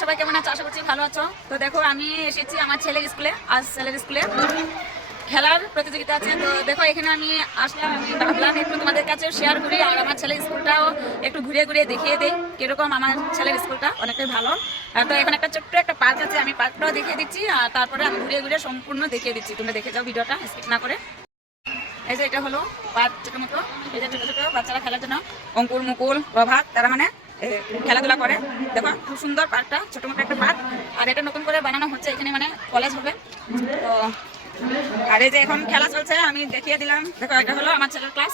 সবাই কেমন আছো? আশা করছি ভালো আছো। তো দেখো আমি এসেছি আমার ছেলের স্কুলে, আজ ছেলের স্কুলে খেলার প্রতিযোগিতা আছে। তো দেখো এখানে আমি আসলাম, আমি ভাবলাম একটু তোমাদের কাছে শেয়ার করি আর আমার ছেলের স্কুলটাও একটু ঘুরে ঘুরে দেখিয়ে দিই কিরকম আমার ছেলের স্কুলটা অনেকটাই ভালো। তো এখানে একটা ছোট্ট একটা পার্ক আছে, আমি পার্কটাও দেখিয়ে দিচ্ছি আর তারপরে আমি ঘুরে ঘুরে সম্পূর্ণ দেখিয়ে দিচ্ছি। তোমরা দেখে যাও ভিডিওটা স্কিপ না করে। এই যে এটা হলো পার্ক ছোট মতো, এই যে ছোট ছোট বাচ্চারা খেলার জন্য অঙ্কুর মুকুল প্রভাত তারা মানে খেলাধুলা করে। দেখো খুব সুন্দর পার্কটা, ছোট মতো একটা পার্ক। আর এটা নতুন করে বানানো হচ্ছে, এখানে মানে কলেজ হবে। তো আর এই যে এখন খেলা চলছে, আমি দেখিয়ে দিলাম। দেখো এটা হলো আমার ছেলের ক্লাস।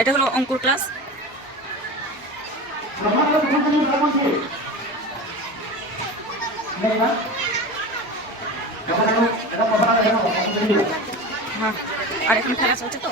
এটা হলো অঙ্কুর ক্লাস। হ্যাঁ, আর এখন খেলা চলছে তো।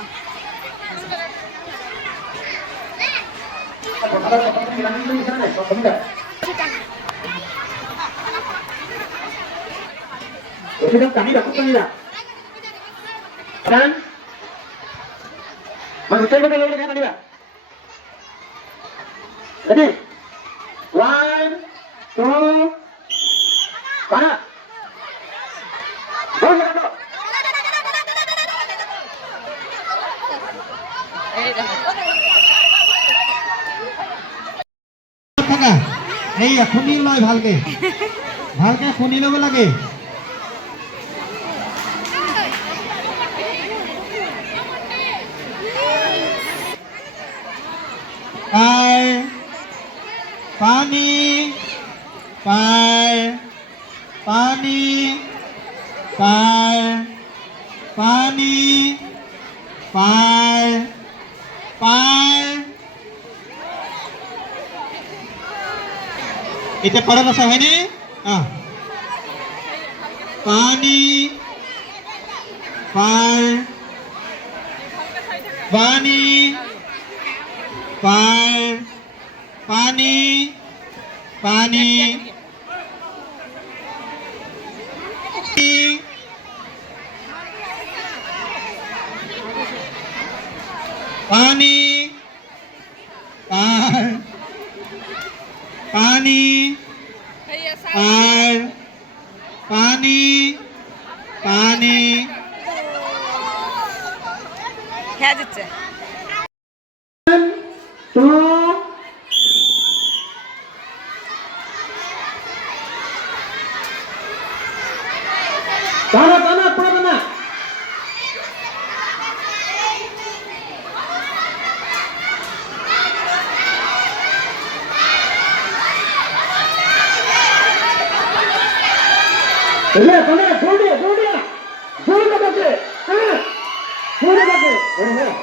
এই শুনি লয় ভালকে ভালকে শুনি ল'ব লাগে। পানী পায় পানী পায় পানী পায় পায়। এটা পড়া ভাষা হয়নি। পানি পায় পানি পায় পানি পানি পানি পায় পানি আর পানি পানি খেয়া দিচ্ছে। जोर